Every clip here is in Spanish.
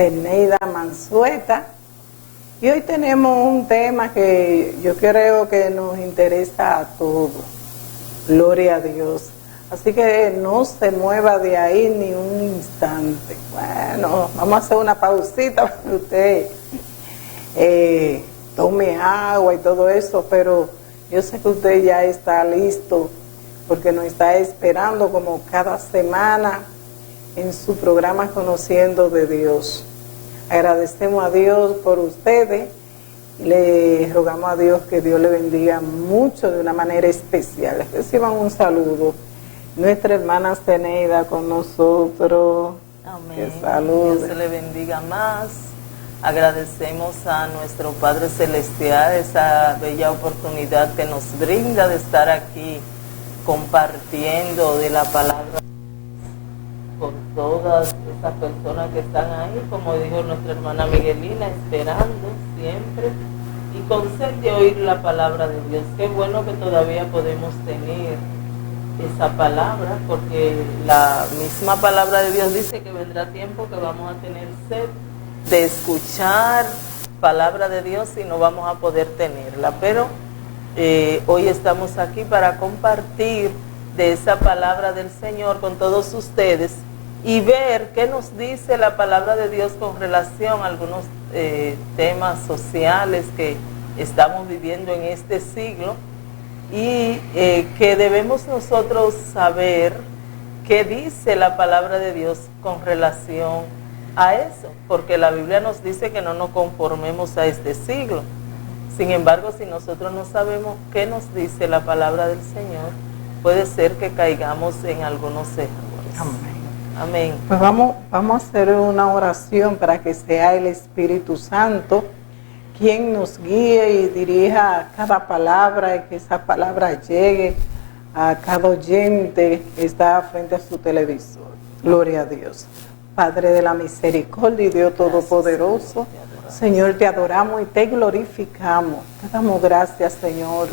Zeneida Mansueta. Y hoy tenemos un tema que yo creo que nos interesa a todos. Gloria a Dios. Así que no se mueva de ahí ni un instante. Bueno, vamos a hacer una pausita para que usted tome agua y todo eso, pero yo sé que usted ya está listo porque nos está esperando como cada semana en su programa Conociendo de Dios. Agradecemos a Dios por ustedes y le rogamos a Dios que Dios le bendiga mucho de una manera especial. Reciban un saludo. Nuestra hermana Zeneida con nosotros. Amén. Que salude. Dios se le bendiga más. Agradecemos a nuestro Padre Celestial esa bella oportunidad que nos brinda de estar aquí compartiendo de la palabra con todas esas personas que están ahí, como dijo nuestra hermana Miguelina, esperando siempre y con sed de oír la palabra de Dios. Qué bueno que todavía podemos tener esa palabra, porque la misma palabra de Dios dice que vendrá tiempo que vamos a tener sed de escuchar palabra de Dios y no vamos a poder tenerla, pero hoy estamos aquí para compartir de esa palabra del Señor con todos ustedes y ver qué nos dice la palabra de Dios con relación a algunos temas sociales que estamos viviendo en este siglo y que debemos nosotros saber qué dice la palabra de Dios con relación a eso, porque la Biblia nos dice que no nos conformemos a este siglo. Sin embargo, si nosotros no sabemos qué nos dice la palabra del Señor, puede ser que caigamos en algunos errores. Amén. Amén. Pues vamos a hacer una oración para que sea el Espíritu Santo quien nos guíe y dirija cada palabra y que esa palabra llegue a cada oyente que está frente a su televisor. Gloria a Dios. Padre de la misericordia y Dios Todopoderoso, Señor, te adoramos y te glorificamos. Te damos gracias, Señor,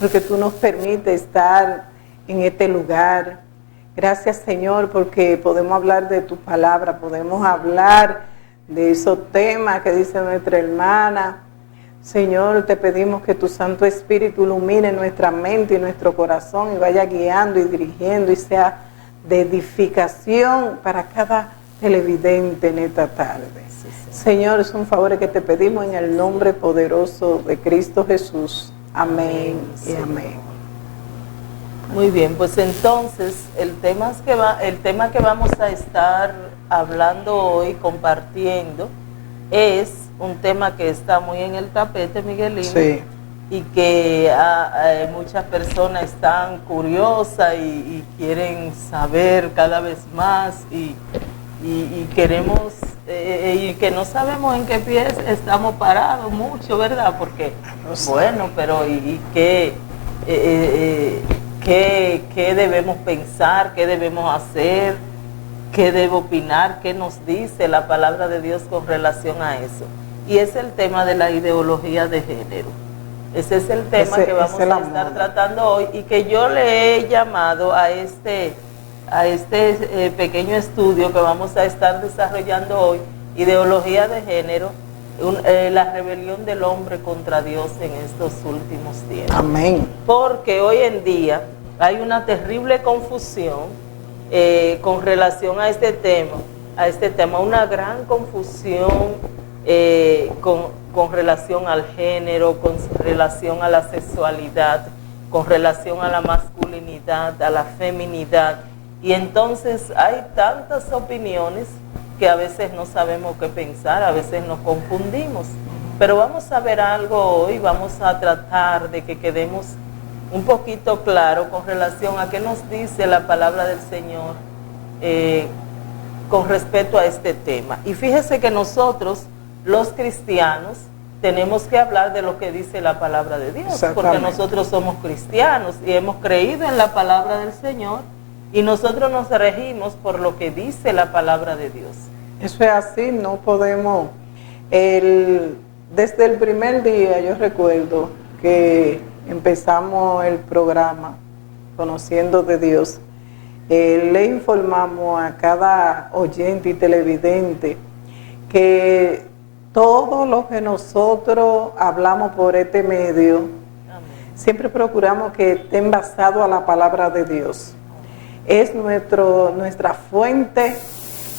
porque tú nos permites estar en este lugar. Gracias, Señor, porque podemos hablar de tu palabra, podemos hablar de esos temas que dice nuestra hermana. Señor, te pedimos que tu Santo Espíritu ilumine nuestra mente y nuestro corazón y vaya guiando y dirigiendo y sea de edificación para cada televidente en esta tarde. Sí, sí. Señor, es un favor que te pedimos en el nombre poderoso de Cristo Jesús. Amén y amén. Muy bien, pues entonces el tema que vamos a estar hablando hoy, compartiendo, es un tema que está muy en el tapete, Miguelino, Sí. y que muchas personas están curiosas y quieren saber cada vez más y queremos, y que no sabemos en qué pie estamos parados mucho, ¿verdad? Porque, bueno, pero ¿y qué? ¿Qué debemos pensar? ¿Qué debemos hacer? ¿Qué debo opinar? ¿Qué nos dice la palabra de Dios con relación a eso? Y es el tema de la ideología de género. Ese es el tema que vamos a estar tratando hoy y que yo le he llamado a este pequeño estudio que vamos a estar desarrollando hoy, ideología de género, la rebelión del hombre contra Dios en estos últimos tiempos. Amén. Porque hoy en día hay una terrible confusión con relación a este tema, una gran confusión con relación al género, con relación a la sexualidad, con relación a la masculinidad, a la feminidad. Y entonces hay tantas opiniones que a veces no sabemos qué pensar, a veces nos confundimos. Pero vamos a ver algo hoy, vamos a tratar de que quedemos un poquito claro con relación a qué nos dice la palabra del Señor con respecto a este tema. Y fíjese que nosotros, los cristianos, tenemos que hablar de lo que dice la palabra de Dios, porque nosotros somos cristianos y hemos creído en la palabra del Señor y nosotros nos regimos por lo que dice la palabra de Dios. Eso es así, no podemos. Desde el primer día yo recuerdo que empezamos el programa Conociendo de Dios, le informamos a cada oyente y televidente que todo lo que nosotros hablamos por este medio, siempre procuramos que esté basado a la palabra de Dios. Es nuestra fuente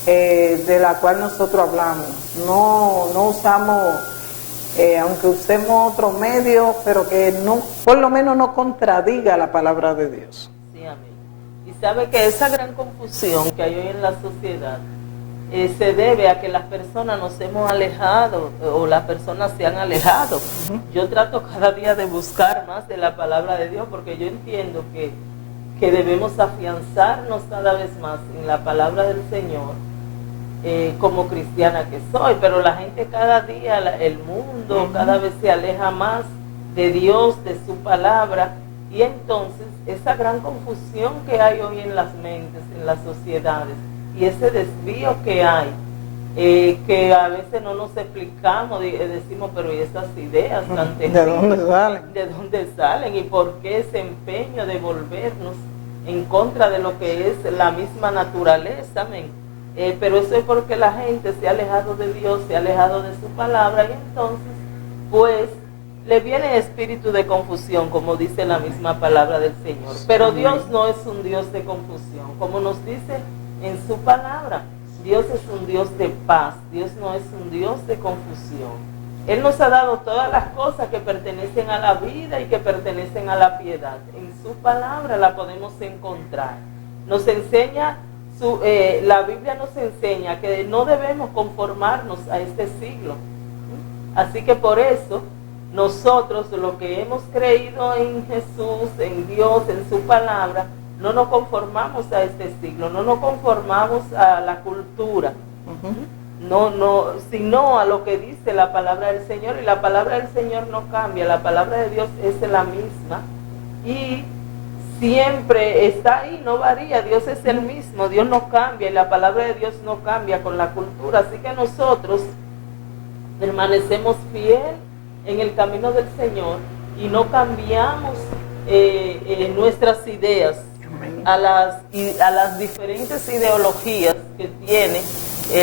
de la cual nosotros hablamos. No usamos, aunque usemos otro medio, pero que no, por lo menos no contradiga la palabra de Dios. Sí, amén. Y sabe que esa gran confusión que hay hoy en la sociedad se debe a que las personas nos hemos alejado o las personas se han alejado. Yo trato cada día de buscar más de la palabra de Dios porque yo entiendo que debemos afianzarnos cada vez más en la palabra del Señor como cristiana que soy, pero la gente cada día, el mundo cada vez se aleja más de Dios, de su palabra, y entonces esa gran confusión que hay hoy en las mentes, en las sociedades, y ese desvío que hay, que a veces no nos explicamos, decimos, pero ¿y esas ideas tan terribles? ¿De dónde salen? ¿De dónde salen? ¿Y por qué ese empeño de volvernos en contra de lo que es la misma naturaleza? Amén. Pero eso es porque la gente se ha alejado de Dios, se ha alejado de su palabra, y entonces, pues, le viene espíritu de confusión, como dice la misma palabra del Señor. Pero Dios no es un Dios de confusión, como nos dice en su palabra. Dios es un Dios de paz, Dios no es un Dios de confusión. Él nos ha dado todas las cosas que pertenecen a la vida y que pertenecen a la piedad. En su palabra la podemos encontrar. Nos enseña, la Biblia nos enseña que no debemos conformarnos a este siglo. Así que por eso, nosotros, lo que hemos creído en Jesús, en Dios, en su palabra, no nos conformamos a este siglo, no nos conformamos a la cultura, sino a lo que dice la palabra del Señor, y la palabra del Señor no cambia, la palabra de Dios es la misma, y siempre está ahí, no varía, Dios es el mismo, Dios no cambia, y la palabra de Dios no cambia con la cultura, así que nosotros permanecemos fiel en el camino del Señor y no cambiamos nuestras ideas a las diferentes ideologías que tiene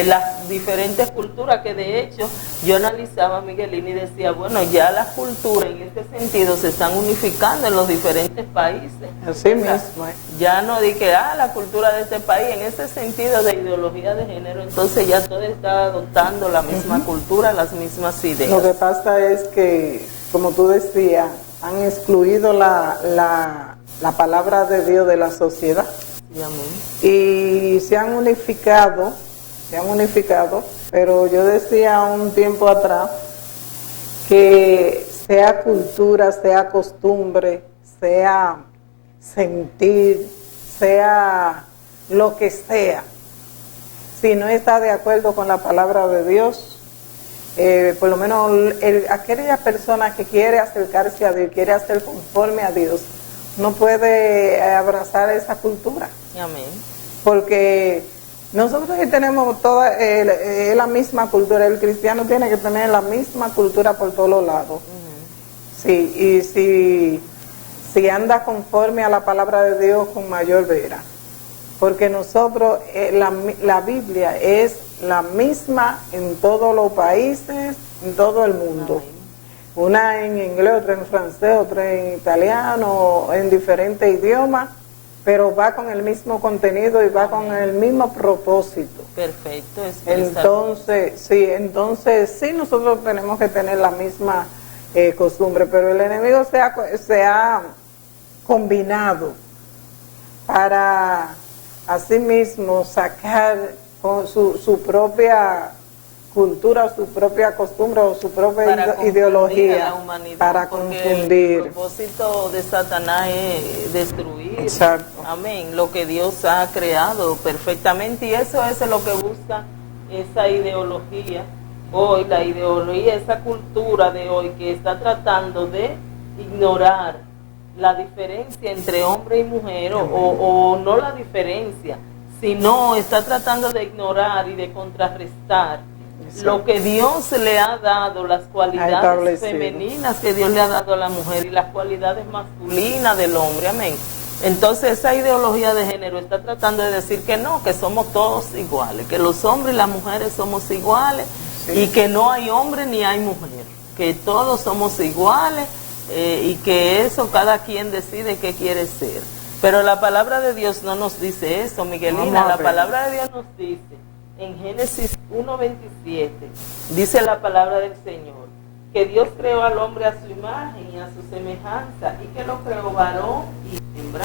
las diferentes culturas, que de hecho yo analizaba a Miguelín y decía, bueno, ya las culturas en este sentido se están unificando en los diferentes países. Así mismo. Ya no di que la cultura de este país, en ese sentido de ideología de género, entonces ya todo está adoptando la misma cultura, las mismas ideas. Lo que pasa es que, como tú decías, han excluido la palabra de Dios de la sociedad. Sí, amén. Y se han unificado, pero yo decía un tiempo atrás que sea cultura, sea costumbre, sea sentir, sea lo que sea, si no está de acuerdo con la palabra de Dios, por lo menos aquella persona que quiere acercarse a Dios, quiere hacer conforme a Dios, no puede abrazar esa cultura. Amén. Porque nosotros que tenemos toda la misma cultura, el cristiano tiene que tener la misma cultura por todos los lados. Sí, y si anda conforme a la palabra de Dios, con mayor vera. Porque nosotros, la Biblia es la misma en todos los países, en todo el mundo. Amén. Una en inglés, otra en francés, otra en italiano, en diferentes idiomas, pero va con el mismo contenido y va con el mismo propósito. Perfecto. Entonces sí, nosotros tenemos que tener la misma costumbre, pero el enemigo se ha combinado para asimismo sacar con su propia cultura, su propia costumbre o su propia ideología para confundir. El propósito de Satanás es destruir. Exacto. Amén. Lo que Dios ha creado perfectamente, y eso es lo que busca esa ideología hoy, la ideología, esa cultura de hoy que está tratando de ignorar la diferencia entre hombre y mujer, o no la diferencia, sino está tratando de ignorar y de contrarrestar lo que Dios le ha dado, las cualidades femeninas que Dios le ha dado a la mujer y las cualidades masculinas del hombre, amén. Entonces esa ideología de género está tratando de decir que no, que somos todos iguales, que los hombres y las mujeres somos iguales, sí, y que no hay hombre ni hay mujer, que todos somos iguales, y que eso cada quien decide qué quiere ser. Pero la palabra de Dios no nos dice eso, Miguelina. La palabra de Dios nos dice en Génesis 1:27, dice la palabra del Señor, que Dios creó al hombre a su imagen y a su semejanza, y que lo creó varón y hembra.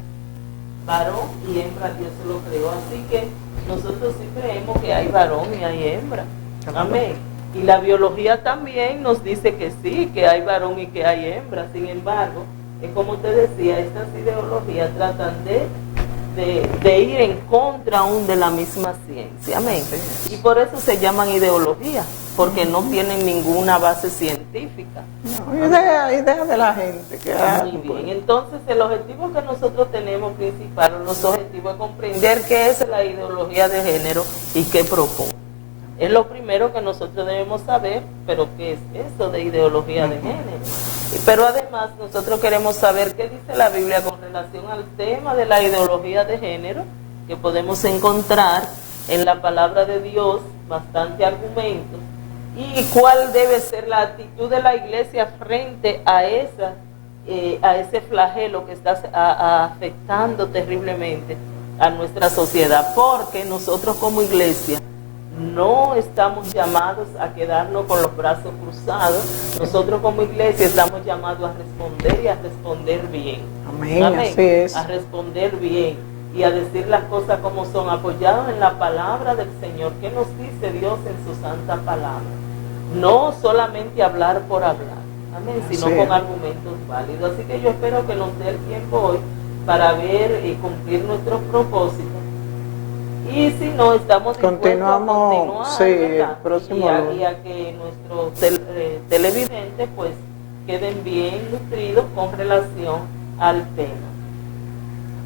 Varón y hembra Dios lo creó. Así que nosotros sí creemos que hay varón y hay hembra. Amén. Y la biología también nos dice que sí, que hay varón y que hay hembra. Sin embargo, es como te decía, estas ideologías tratan de ir en contra aún de la misma ciencia. Amén. Y por eso se llaman ideologías, porque no tienen ninguna base científica. No, idea de la gente. Que muy bien. Entonces, el objetivo que nosotros tenemos principal, los objetivos es comprender qué es la ideología de género y qué propone. Es lo primero que nosotros debemos saber, pero ¿qué es eso de ideología de género? Pero además nosotros queremos saber qué dice la Biblia con relación al tema de la ideología de género, que podemos encontrar en la palabra de Dios bastante argumentos, y cuál debe ser la actitud de la iglesia frente a ese flagelo que está afectando terriblemente a nuestra sociedad, porque nosotros como iglesia no estamos llamados a quedarnos con los brazos cruzados. Nosotros como iglesia estamos llamados a responder y a responder bien. Amén, amén. Así es. A responder bien y a decir las cosas como son, apoyados en la palabra del Señor. ¿Qué nos dice Dios en su santa palabra? No solamente hablar por hablar, amén, sino con argumentos válidos. Así que yo espero que nos dé el tiempo hoy para ver y cumplir nuestros propósitos. Y si no, estamos dispuestos a continuar, sí, el próximo y a que nuestros televidentes pues queden bien nutridos con relación al tema.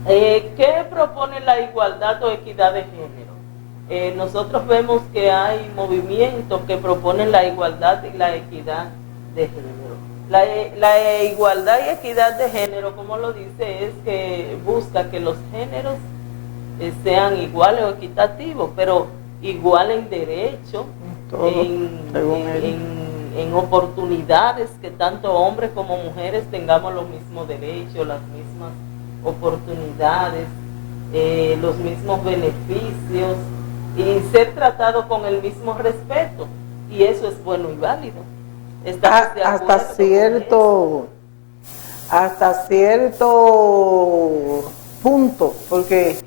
¿Qué propone la igualdad o equidad de género? Nosotros vemos que hay movimientos que proponen la igualdad y la equidad de género. La igualdad y equidad de género, como lo dice, es que busca que los géneros sean iguales o equitativos, pero igual en derecho, en oportunidades, que tanto hombres como mujeres tengamos los mismos derechos, las mismas oportunidades, los mismos beneficios, y ser tratados con el mismo respeto, y eso es bueno y válido. Hasta cierto punto, porque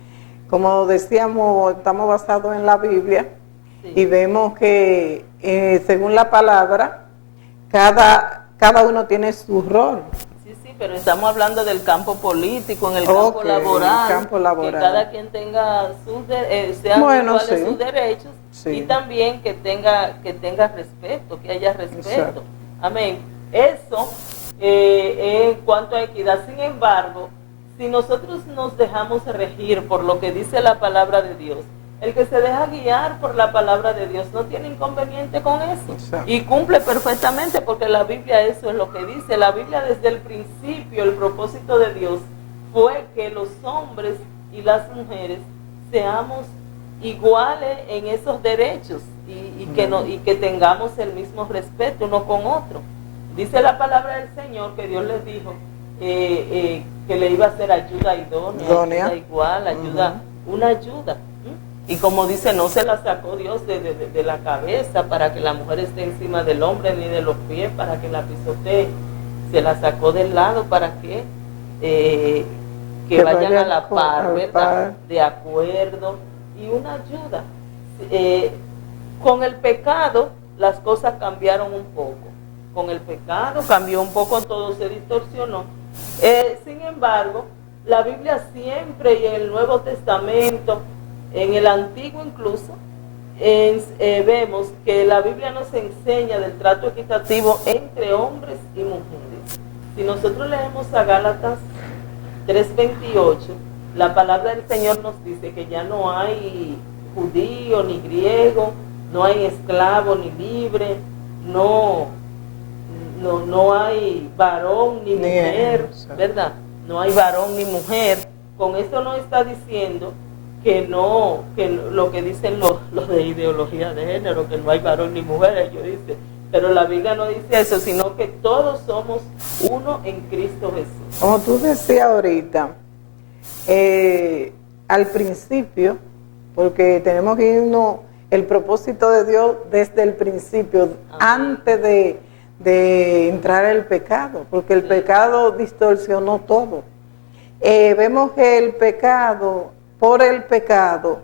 como decíamos, estamos basados en la Biblia, sí, y vemos que según la palabra, cada uno tiene su rol. Sí, pero estamos hablando del campo político, en el campo laboral, que cada quien tenga sean iguales sus derechos, sí, y también que tenga respeto, que haya respeto. Exacto. Amén. Eso en cuanto a equidad. Sin embargo, si nosotros nos dejamos regir por lo que dice la palabra de Dios, el que se deja guiar por la palabra de Dios no tiene inconveniente con eso. Exacto. Y cumple perfectamente, porque la Biblia eso es lo que dice. La Biblia desde el principio, el propósito de Dios fue que los hombres y las mujeres seamos iguales en esos derechos y que tengamos el mismo respeto uno con otro. Dice la palabra del Señor que Dios les dijo que le iba a hacer ayuda idónea, ayuda igual, ayuda, una ayuda. Y como dice, no se la sacó Dios de la cabeza para que la mujer esté encima del hombre, ni de los pies para que la pisotee. Se la sacó del lado para que vayan a la par, ¿verdad? De acuerdo. Y una ayuda. Con el pecado las cosas cambiaron un poco. Con el pecado cambió un poco, todo se distorsionó. Sin embargo, la Biblia siempre, y en el Nuevo Testamento, en el Antiguo incluso, vemos que la Biblia nos enseña del trato equitativo entre hombres y mujeres. Si nosotros leemos a Gálatas 3:28, la palabra del Señor nos dice que ya no hay judío ni griego, no hay esclavo ni libre, no hay varón ni mujer, ¿verdad? No hay varón ni mujer, con esto no está diciendo que no, lo que dicen los de ideología de género, que no hay varón ni mujer, ellos dicen, pero la Biblia no dice eso, sino que todos somos uno en Cristo Jesús. Como tú decías ahorita, al principio, porque tenemos que irnos, el propósito de Dios desde el principio, amén, antes de entrar el pecado, porque el pecado distorsionó todo. Vemos que el pecado, por el pecado,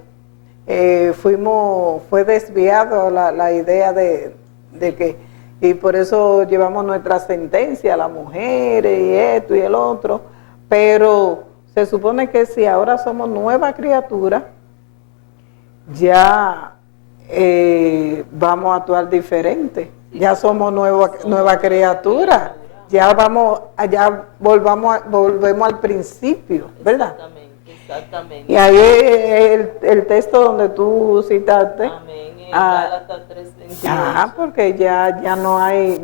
fue desviado la idea de que, y por eso llevamos nuestra sentencia a las mujeres y esto y el otro, pero se supone que si ahora somos nueva criatura, ya vamos a actuar diferente, ya somos nueva criatura, ya volvemos al principio, ¿verdad? Exactamente. Y ahí el texto donde tú citaste. Amén. Gálatas 3:28. Porque ya no hay,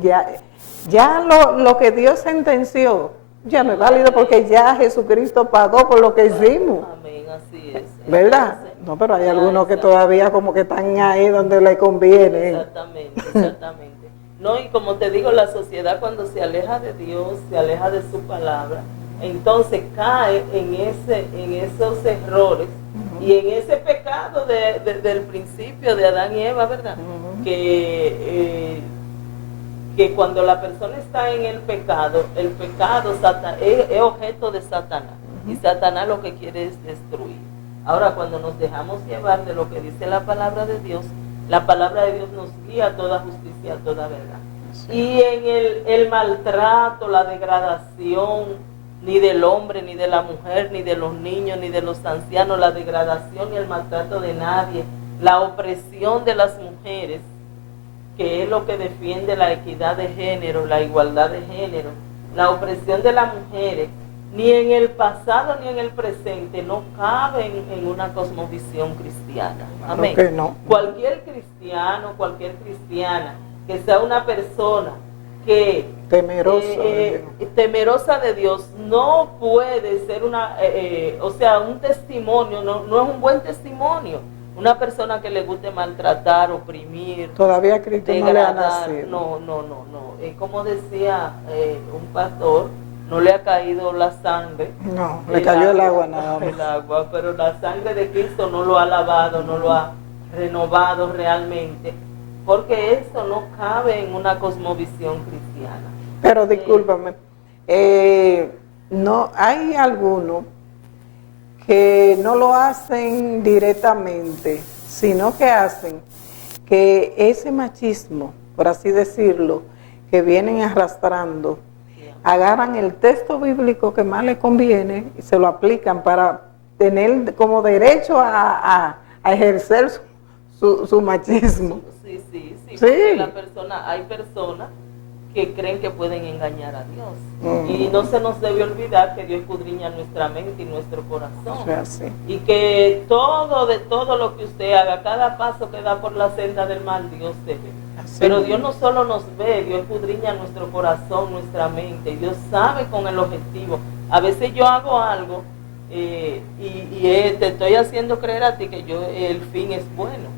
ya lo que Dios sentenció ya no es válido, porque ya Jesucristo pagó por lo que hicimos. Amén, así es. ¿Verdad? No, pero hay algunos que todavía como que están ahí donde les conviene. Exactamente. No, y como te digo, la sociedad cuando se aleja de Dios, se aleja de su palabra, entonces cae en esos errores y en ese pecado del principio de Adán y Eva, ¿verdad? Que cuando la persona está en el pecado es objeto de Satanás, y Satanás lo que quiere es destruir. Ahora, cuando nos dejamos llevar de lo que dice la palabra de Dios, la palabra de Dios nos guía a toda justicia, a toda verdad. Sí. Y en el maltrato, la degradación, ni del hombre, ni de la mujer, ni de los niños, ni de los ancianos, la degradación y el maltrato de nadie, la opresión de las mujeres, que es lo que defiende la equidad de género, la igualdad de género, la opresión de las mujeres, ni en el pasado ni en el presente, no cabe en una cosmovisión cristiana. Amén. Claro que no. Cualquier cristiano, cualquier cristiana, que sea una persona que temerosa de Dios, no puede ser un testimonio, no es un buen testimonio. Una persona que le guste maltratar, oprimir, todavía Cristo no le ha nacido. No. Como decía un pastor, no le ha caído la sangre. No, le cayó el agua nada más. El agua, pero la sangre de Cristo no lo ha lavado, no lo ha renovado realmente, porque eso no cabe en una cosmovisión cristiana. Pero discúlpame, no hay algunos que no lo hacen directamente, sino que hacen que ese machismo, por así decirlo, que vienen arrastrando, agarran el texto bíblico que más les conviene y se lo aplican para tener como derecho a ejercer su machismo. Sí. Hay personas que creen que pueden engañar a Dios. Y no se nos debe olvidar que Dios escudriña nuestra mente y nuestro corazón. Y que de todo lo que usted haga, cada paso que da por la senda del mal, Dios se ve. Pero Dios no solo nos ve, Dios escudriña nuestro corazón, nuestra mente. Y Dios sabe con el objetivo. A veces yo hago algo y te estoy haciendo creer a ti que el fin es bueno.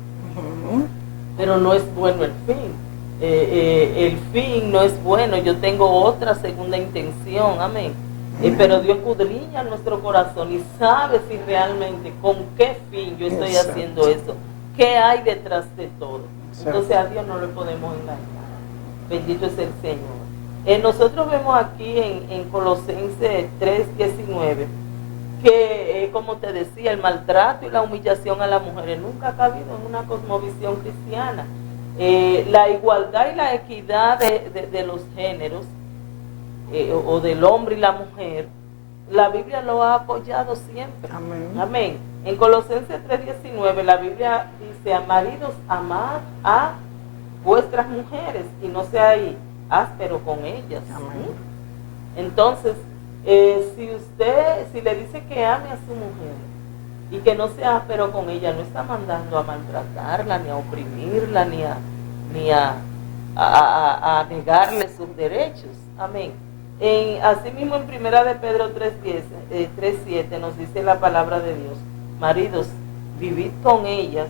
Pero no es bueno el fin. El fin no es bueno, yo tengo otra segunda intención, amén. Pero Dios escudriña nuestro corazón y sabe si realmente con qué fin yo estoy haciendo eso, qué hay detrás de todo. Entonces a Dios no le podemos engañar. Bendito es el Señor. Nosotros vemos aquí en Colosenses 3:19 que, como te decía, el maltrato y la humillación a las mujeres nunca ha cabido en una cosmovisión cristiana. La igualdad y la equidad de los géneros, o del hombre y la mujer, la Biblia lo ha apoyado siempre. Amén. En Colosenses 3:19 la Biblia dice: maridos, amad a vuestras mujeres y no seáis ásperos con ellas. Amén. Entonces, si le dice que ame a su mujer y que no sea áspero con ella, no está mandando a maltratarla, ni a oprimirla, ni a negarle sus derechos. Amén. Asimismo en Primera de Pedro 3:7 nos dice la palabra de Dios: maridos, vivid con ellas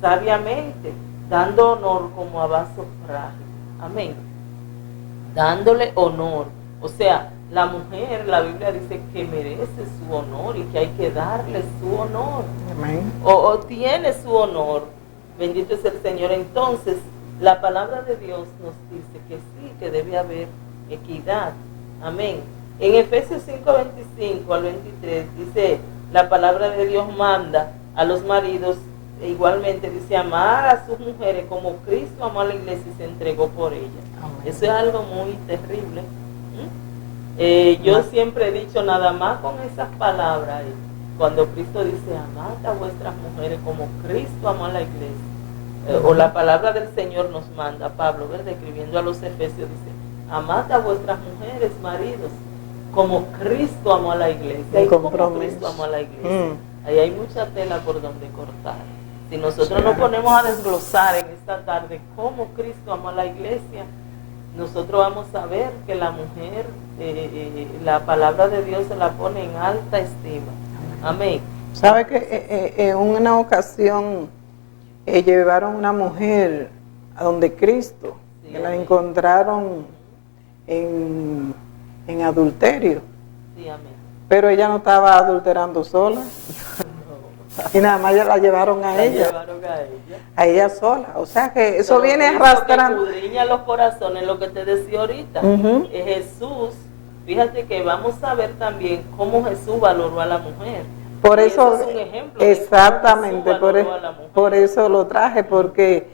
sabiamente, dando honor como a vaso frágil. Amén. Dándole honor. O sea, la mujer, la Biblia dice que merece su honor y que hay que darle su honor. Amén. O tiene su honor. Bendito es el Señor. Entonces, la palabra de Dios nos dice que sí, que debe haber equidad. Amén. En Efesios 5:25 al 23 dice, la palabra de Dios manda a los maridos, e igualmente dice, amar a sus mujeres como Cristo amó a la iglesia y se entregó por ella. Amén. Eso es algo muy terrible. Yo siempre he dicho, nada más con esas palabras, cuando Cristo dice, amad a vuestras mujeres como Cristo amó a la iglesia, o la palabra del Señor nos manda, Pablo, ¿verdad? Escribiendo a los Efesios, dice, amad a vuestras mujeres, maridos, como Cristo amó a la iglesia. Y como Cristo amó a la iglesia. Ahí hay mucha tela por donde cortar. Si nosotros nos ponemos a desglosar en esta tarde cómo Cristo amó a la iglesia, nosotros vamos a ver que la mujer, la palabra de Dios se la pone en alta estima. Amén. ¿Sabe que en una ocasión llevaron una mujer a donde Cristo, sí, que la encontraron en adulterio? Sí, amén. Pero ella no estaba adulterando sola. Y nada más la llevaron a ella. A ella sola. O sea que eso viene arrastrando. Que escudriña los corazones, lo que te decía ahorita. Jesús, fíjate que vamos a ver también cómo Jesús valoró a la mujer. Por eso es un ejemplo. Exactamente, por eso lo traje, porque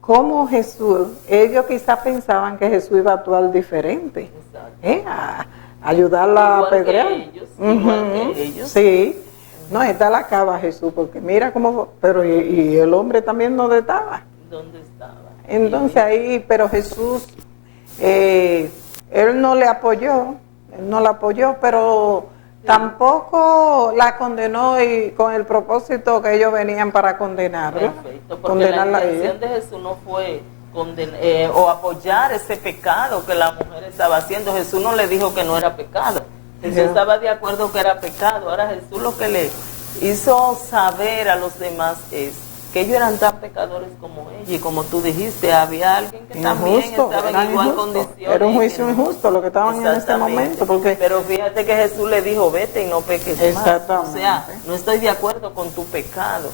como Jesús, ellos quizás pensaban que Jesús iba a actuar diferente. A ayudarla a apedrear. Igual que ellos. Sí. No, esta la acaba Jesús, porque mira cómo, pero y el hombre también ¿dónde estaba? ¿Dónde estaba? Entonces ahí, pero Jesús, él no la apoyó, pero tampoco la condenó y con el propósito que ellos venían para condenarla. Perfecto, porque la intención de Jesús no fue o apoyar ese pecado que la mujer estaba haciendo. Jesús no le dijo que no era pecado. Jesús estaba de acuerdo que era pecado. Ahora Jesús lo que le hizo saber a los demás es que ellos eran tan pecadores como ella. Y como tú dijiste, había alguien que también estaba en igual condición. Era un juicio injusto lo que estaban en ese momento. Pero fíjate que Jesús le dijo, vete y no peques más. O sea, no estoy de acuerdo con tu pecado.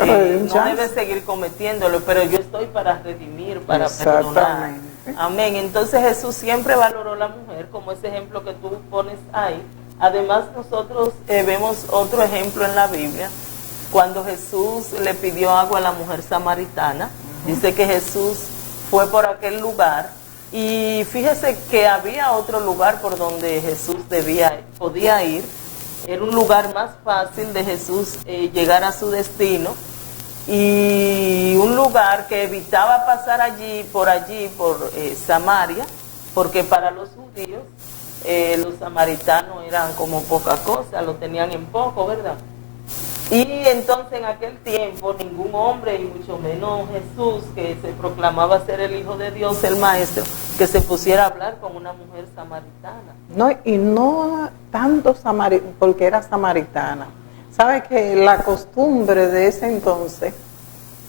No debes seguir cometiéndolo, pero yo estoy para redimir, para perdonar. Amén. Entonces Jesús siempre valoró a la mujer, como ese ejemplo que tú pones ahí. Además nosotros vemos otro ejemplo en la Biblia, cuando Jesús le pidió agua a la mujer samaritana. Dice que Jesús fue por aquel lugar y fíjese que había otro lugar por donde Jesús podía ir. Era un lugar más fácil de Jesús llegar a su destino, y un lugar que evitaba pasar por Samaria, porque para los judíos los samaritanos eran como poca cosa, lo tenían en poco, ¿verdad? Y entonces en aquel tiempo ningún hombre, y mucho menos Jesús, que se proclamaba ser el Hijo de Dios, el Maestro, que se pusiera a hablar con una mujer samaritana. No, y no tanto porque era samaritana. ¿Sabe que la costumbre de ese entonces,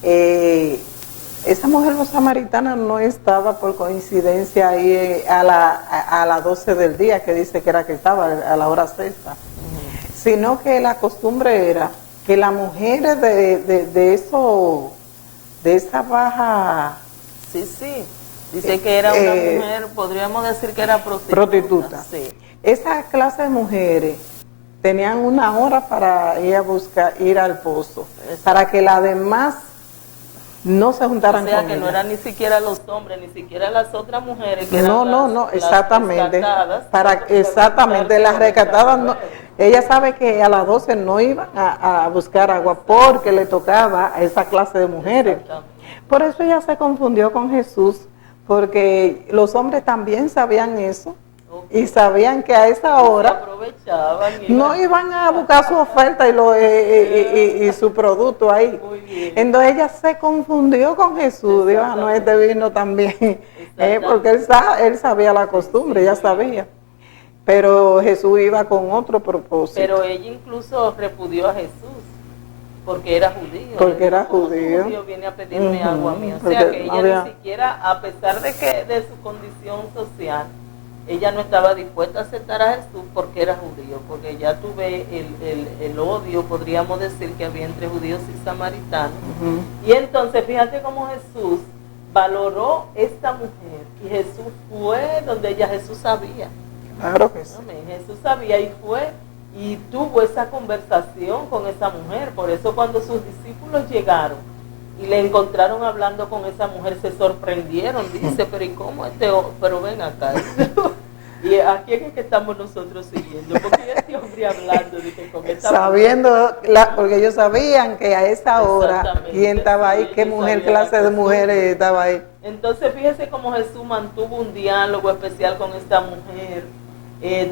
esa mujer samaritana no estaba por coincidencia ahí a las 12 del día, que dice que era que estaba a la hora sexta, sino que la costumbre era que las mujeres de esa baja... Sí, dice que era una mujer, podríamos decir que era prostituta. Sí. Esa clase de mujeres tenían una hora para ir al pozo. Exacto. Para que las demás no se juntaran con ella. O sea, que no eran ni siquiera los hombres, ni siquiera las otras mujeres que no, exactamente. Exactamente, las rescatadas no. Ella sabe que a las 12 no iban a buscar agua porque le tocaba a esa clase de mujeres. Por eso ella se confundió con Jesús, porque los hombres también sabían eso. y sabían que a esa Se hora aprovechaban. no iban a buscar su oferta y su producto ahí. Muy bien. Entonces ella se confundió con Jesús, dijo, no, este vino también, porque él sabía la costumbre, ella sabía. Pero Jesús iba con otro propósito. Pero ella incluso repudió a Jesús, porque era judío. Porque era ¿Cómo judío. tu judío viene a pedirme agua a mí? O Porque sea que ella había- ni siquiera, a pesar de su condición social, ella no estaba dispuesta a aceptar a Jesús porque era judío, porque ya tuve el odio, podríamos decir, que había entre judíos y samaritanos. Y entonces fíjate cómo Jesús valoró esta mujer, y Jesús fue donde Jesús sabía. Claro que sí. Amén. Jesús sabía y fue y tuvo esa conversación con esa mujer. Por eso cuando sus discípulos llegaron y le encontraron hablando con esa mujer, se sorprendieron. Dice, pero ¿y cómo pero ven acá? ¿Y a quién es que estamos nosotros siguiendo? Porque este hombre hablando de que con esta Sabiendo, porque ellos sabían que a esa hora, Exactamente, quién estaba ahí, sí, qué ellos mujer, sabían clase la de costumbre. mujeres estaba ahí. Entonces fíjese cómo Jesús mantuvo un diálogo especial con esta mujer,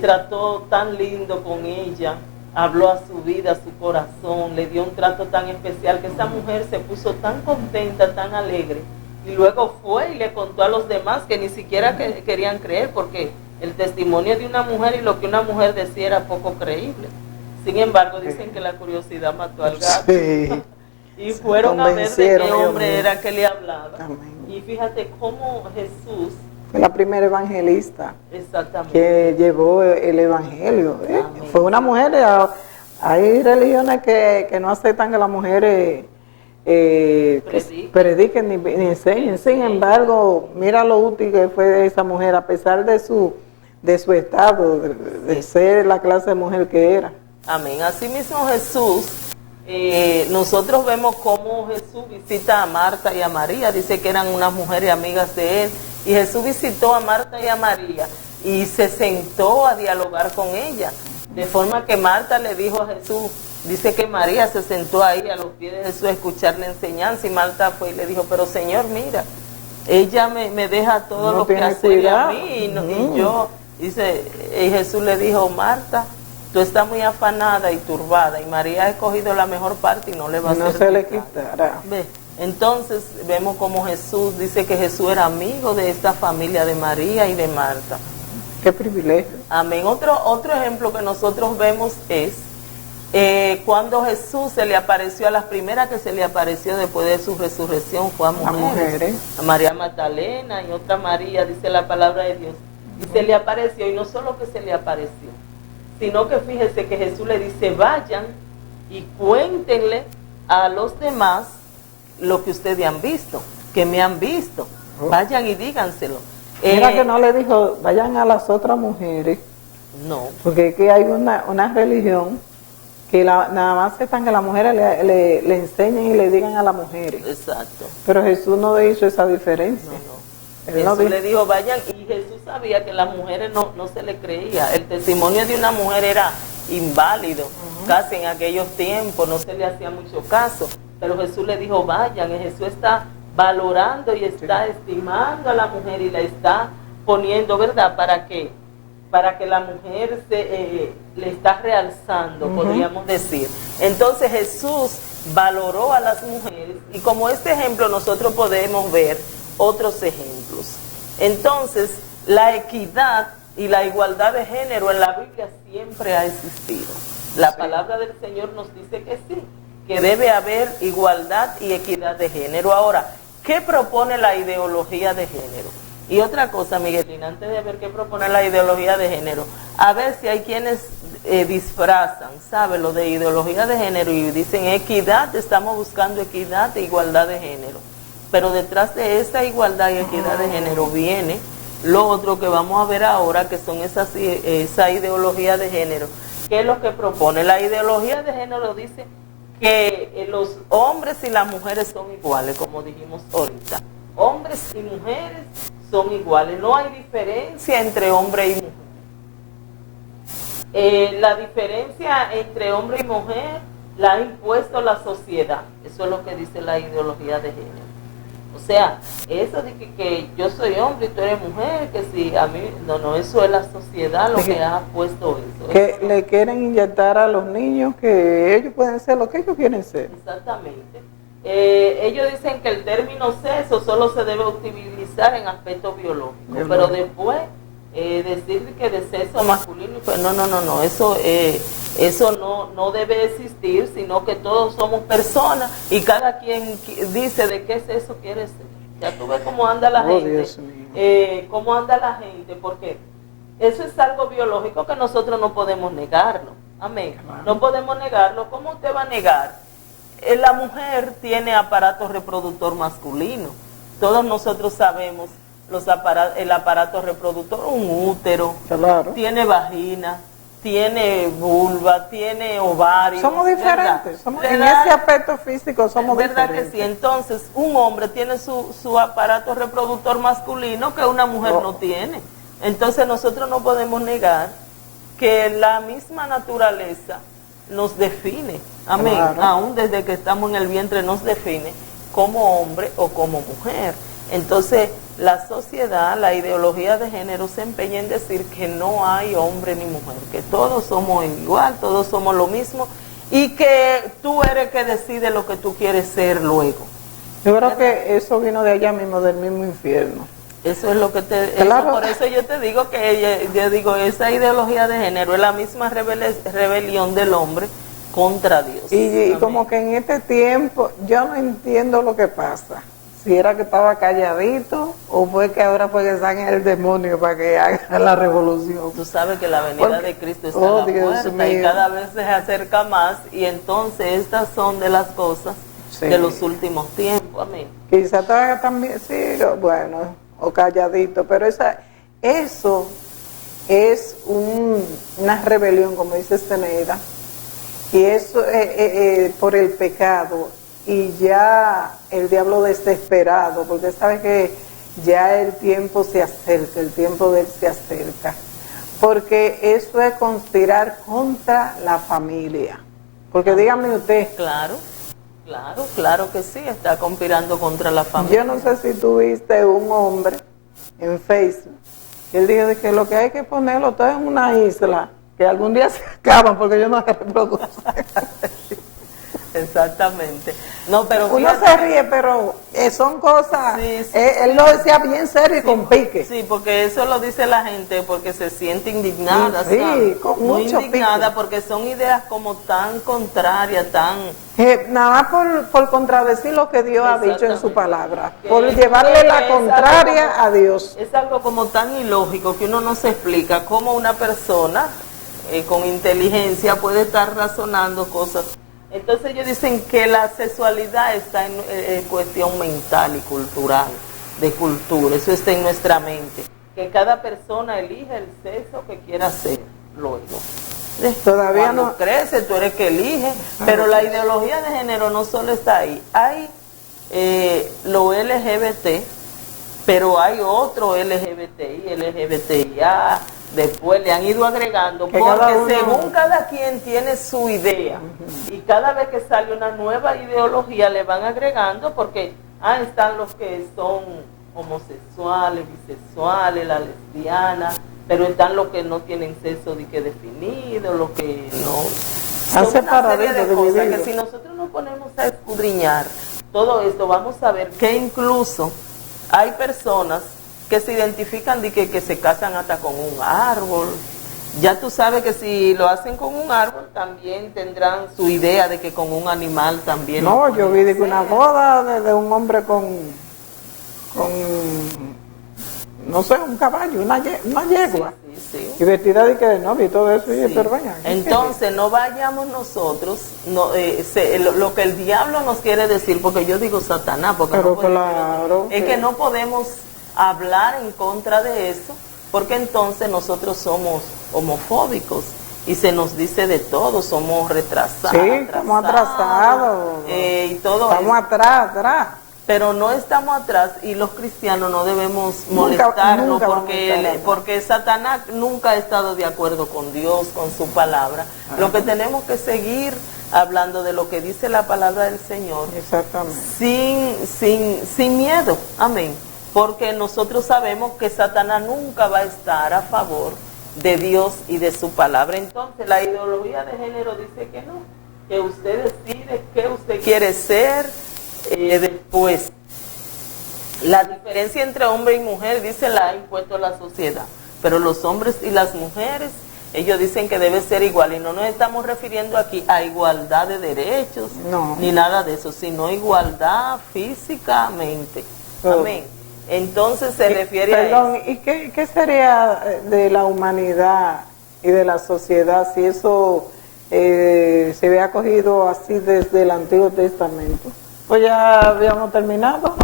trató tan lindo con ella, habló a su vida, a su corazón, le dio un trato tan especial que esa mujer se puso tan contenta, tan alegre, y luego fue y le contó a los demás que ni siquiera querían creer, porque el testimonio de una mujer y lo que una mujer decía era poco creíble. Sin embargo, dicen que la curiosidad mató al gato. Sí. Y fueron a ver de qué Convencieron, hombre Dios mío. era que le hablaba. Amén. Y fíjate cómo Jesús, Fue la primera evangelista exactamente, que llevó el evangelio. Amén. Fue una mujer. Hay religiones que no aceptan que las mujeres prediquen ni enseñen. Sin embargo, mira lo útil que fue esa mujer, a pesar de su estado, de ser la clase de mujer que era. amén. Asimismo Jesús, nosotros vemos cómo Jesús visita a Marta y a María, dice que eran unas mujeres amigas de él, y Jesús visitó a Marta y a María y se sentó a dialogar con ella, de forma que Marta le dijo a Jesús, dice que María se sentó ahí a los pies de Jesús a escuchar la enseñanza, y Marta fue y le dijo, pero Señor, mira, ella me deja todo No lo que tiene hace a cuidado. mí, y yo, dice, y Jesús le dijo, Marta, tú estás muy afanada y turbada, y María ha escogido la mejor parte y no le va a No ser se le quitada. quitará. Ve, entonces vemos como Jesús dice que Jesús era amigo de esta familia de María y de Marta. Qué privilegio. Amén. Otro ejemplo que nosotros vemos es cuando Jesús se le apareció, a las primeras que se le apareció después de su resurrección fue a mujeres, a María Magdalena y otra María, dice la palabra de Dios, y se le apareció, y no solo que se le apareció, sino que fíjese que Jesús le dice, vayan y cuéntenle a los demás lo que ustedes han visto, que me han visto, vayan y díganselo. Mira que no le dijo, vayan a las otras mujeres, No, porque es que hay una religión que nada más aceptan que las mujeres le enseñen y le digan a las mujeres. exacto. Pero Jesús no hizo esa diferencia. No. Él no Jesús dijo- le dijo, vayan, y Jesús sabía que las mujeres no se le creía. El testimonio de una mujer era inválido, casi en aquellos tiempos, no se le hacía mucho caso. Pero Jesús le dijo, vayan, y Jesús está valorando y está estimando a la mujer y la está poniendo, ¿verdad? ¿Para qué? Para que la mujer le está realzando, podríamos decir. Entonces Jesús valoró a las mujeres, y como este ejemplo nosotros podemos ver otros ejemplos. Entonces, la equidad y la igualdad de género en la Biblia siempre ha existido. La palabra del Señor nos dice que sí, que debe haber igualdad y equidad de género. Ahora, ¿qué propone la ideología de género? Y otra cosa, Miguelina, antes de ver qué propone la ideología de género, a ver si hay quienes disfrazan, ¿sabe? Lo de ideología de género y dicen equidad, estamos buscando equidad e igualdad de género. Pero detrás de esta igualdad y equidad de género viene lo otro que vamos a ver ahora, que son esa ideología de género. ¿Qué es lo que propone? La ideología de género dice que los hombres y las mujeres son iguales, como dijimos ahorita. Hombres y mujeres son iguales, no hay diferencia entre hombre y mujer. La diferencia entre hombre y mujer la ha impuesto la sociedad, eso es lo que dice la ideología de género. O sea, eso de que yo soy hombre y tú eres mujer, que si a mí, no, eso es la sociedad lo que ha puesto eso. Que eso no. le quieren inyectar a los niños que ellos pueden ser lo que ellos quieren ser. Exactamente. Ellos dicen que el término sexo solo se debe utilizar en aspectos biológicos, pero después decir que de sexo masculino, pues no, eso no debe existir, sino que todos somos personas y cada quien dice de qué sexo quiere ser. Ya tú ves cómo anda la gente, cómo anda la gente, porque eso es algo biológico que nosotros no podemos negarlo. Amén. Claro. No podemos negarlo. ¿Cómo usted va a negar? La mujer tiene aparato reproductor masculino. Todos nosotros sabemos el aparato reproductor, un útero, claro. Tiene vagina, tiene vulva, tiene ovario. Somos diferentes, en ese aspecto físico somos diferentes. ¿Verdad que sí? Entonces, un hombre tiene su aparato reproductor masculino que una mujer no tiene. Entonces, nosotros no podemos negar que la misma naturaleza nos define. Amén. Claro. Aún desde que estamos en el vientre nos define como hombre o como mujer. Entonces, la sociedad, la ideología de género se empeña en decir que no hay hombre ni mujer, que todos somos igual, todos somos lo mismo y que tú eres el que decide lo que tú quieres ser luego. Yo creo que eso vino de allá mismo, del mismo infierno. Eso es lo que claro. Por eso yo te digo que esa ideología de género es la misma rebelión del hombre contra Dios. Y como que en este tiempo yo no entiendo lo que pasa. Si era que estaba calladito o fue que ahora fue que están en el demonio para que haga la revolución. Tú sabes que la venida de Cristo está a la puerta y cada vez se acerca más y entonces estas son de las cosas de los últimos tiempos. Amén. Quizá todavía también, sí, bueno, o calladito, pero eso es una rebelión, como dice Zeneida, y eso por el pecado. Y ya el diablo desesperado, porque sabe que ya el tiempo se acerca, el tiempo de él se acerca. Porque eso es conspirar contra la familia. Porque dígame usted. Claro que sí, está conspirando contra la familia. Yo no sé si tú viste un hombre en Facebook, que él dijo que lo que hay que ponerlo todo en una isla, que algún día se acaban porque ellos no se reproducen. Exactamente. No, pero uno se ríe, pero son cosas. Sí. Él lo decía bien serio y con pique. Sí, porque eso lo dice la gente porque se siente indignada. Sí, ¿sabes? Con muy mucho indignada pique. Porque son ideas como tan contrarias, tan. Nada más por contradecir lo que Dios ha dicho en su palabra, por llevarle la contraria a Dios. Es algo como tan ilógico que uno no se explica cómo una persona con inteligencia puede estar razonando cosas. Entonces ellos dicen que la sexualidad está en cuestión mental y cultural, de cultura, eso está en nuestra mente, que cada persona elige el sexo que quiera ser luego. Todavía Cuando no crece, tú eres que elige, pero la ideología de género no solo está ahí, hay lo LGBT, pero hay otro LGBTI, LGBTIA. Después le han ido agregando, porque según cada quien tiene su idea, y cada vez que sale una nueva ideología le van agregando, porque están los que son homosexuales, bisexuales, la lesbiana, pero están los que no tienen sexo definido, los que no. Son una serie de cosas que si nosotros nos ponemos a escudriñar todo esto, vamos a ver que incluso hay personas que se identifican de que se casan hasta con un árbol. Ya tú sabes que si lo hacen con un árbol, también tendrán su idea de que con un animal también. No, yo vi que una boda de un hombre con no sé, un caballo, una yegua. Sí. Y vestida de novio y todo eso. Sí. Y pero vaya, entonces, no vayamos nosotros, lo que el diablo nos quiere decir, porque yo digo Satanás, porque pero no podemos, claro, es que no podemos hablar en contra de eso, porque entonces nosotros somos homofóbicos y se nos dice de todo, somos retrasados. Sí, estamos atrasados. Y todo estamos atrás. Pero no estamos atrás y los cristianos no debemos molestarnos porque Satanás nunca ha estado de acuerdo con Dios, con su palabra. Lo que tenemos que seguir hablando de lo que dice la palabra del Señor. Exactamente. Sin miedo, amén. Porque nosotros sabemos que Satanás nunca va a estar a favor de Dios y de su palabra. Entonces la ideología de género dice que no, que usted decide qué usted quiere ser después. La diferencia entre hombre y mujer, dice, la ha impuesto la sociedad, pero los hombres y las mujeres, ellos dicen que debe ser igual, y no nos estamos refiriendo aquí a igualdad de derechos, no, ni nada de eso, sino igualdad físicamente. Amén. Entonces se refiere perdón, a eso. ¿Y qué sería de la humanidad y de la sociedad si eso se había acogido así desde el Antiguo Testamento? Pues ya habíamos terminado,